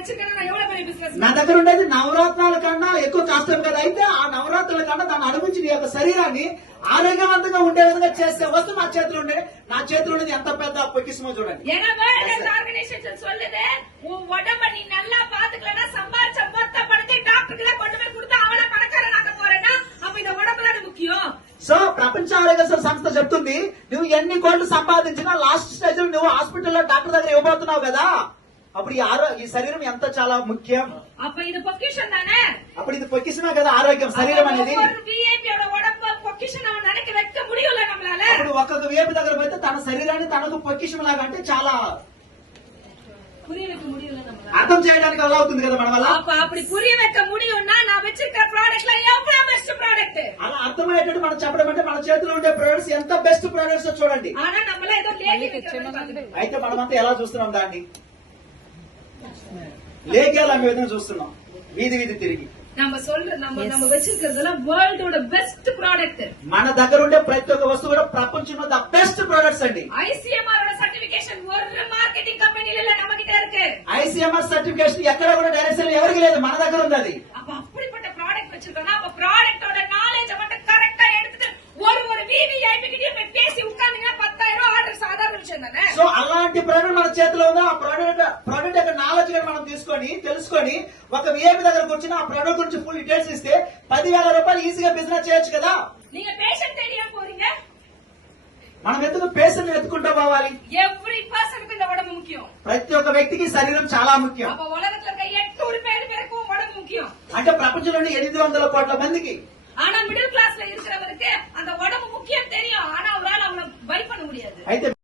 నా దగ్గర ఉండేది నవరత్నాల కన్నా ఎక్కువ కష్టం కదా. అయితే ఆ నవరాత్రుల కన్నా దాన్ని అనుభవించి నీ యొక్క శరీరాన్ని ఆరోగ్యవంతంగా ఉండే విధంగా చేసే వస్తువు నా చేతిలో ఉండే. నా చేతిలో ఉండేది ఎంత పెద్ద పొక్కిసమో చూడండి. సో ప్రపంచ ఆరోగ్య సంస్థ చెప్తుంది, నువ్వు ఎన్ని కోట్లు సంపాదించినా లాస్ట్ స్టేజ్ లో నువ్వు హాస్పిటల్లో డాక్టర్ దగ్గర ఇవ్వబోతున్నావు కదా, అప్పుడు ఈ శరీరం ఎంత చాలా ముఖ్యం. అప్పుడు ఇది పొక్కిసమే కదా ఆరోగ్యం, శరీరం అనేది. అప్పుడు ఒక్కొక్క వేపు దగ్గర పోతే తన శరీరాన్ని తనకు పొక్కిషం లాగా, అంటే చాలా అర్థం చేయడానికి అలా అవుతుంది కదా మన వల్ల. అలా అర్థమయ్యేటట్టు మనం చెప్పడం అంటే మన చేతిలో ఉండే ప్రొడక్ట్స్ ఎంత బెస్ట్ ప్రొడక్ట్స్ చూడండి. అయితే మనమంతా ఎలా చూస్తున్నాం దాన్ని, లేకేలా అమ్మే విధంగా చూస్తున్నాం, వీధి వీధి తిరిగి. మన దగ్గర ఉండే ప్రతి ఒక్క వస్తువు కూడా ప్రపంచంలో ద బెస్ట్ ప్రొడక్ట్స్ అండి. ICMR సర్టిఫికేషన్ ఎక్కడ కూడా డైరెక్షన్ ఎవరికి లేదు, మన దగ్గర ఉంది అది. సో అలాంటి ప్రోడక్ట్ మన చేతిలో ఉంది. ఆ ప్రోడక్ట్ యొక్క నాలెడ్జ్ మనం తెలుసుకొని ఒక విఐపి దగ్గర కూర్చొని ఆ ప్రోడక్ట్ గురించి ఫుల్ డీటెయిల్స్ ఇస్తే 10,000 రూపాయలు ఈజీగా బిజినెస్ చేయొచ్చు కదా. మనం ఎందుకు పేషెంట్ వెతుకుంటూ పోవాలి? ప్రతి ఒక్క వ్యక్తికి శరీరం చాలా ముఖ్యం. అంటే ప్రపంచంలోని 800 కోట్ల మందికి மிடில் கிளாஸ்ல இருக்கிறவருக்கு அந்த உடம்பு முக்கியம் தெரியும். ஆனா அவரால் அவங்கள பை பண்ண முடியாது. అయితే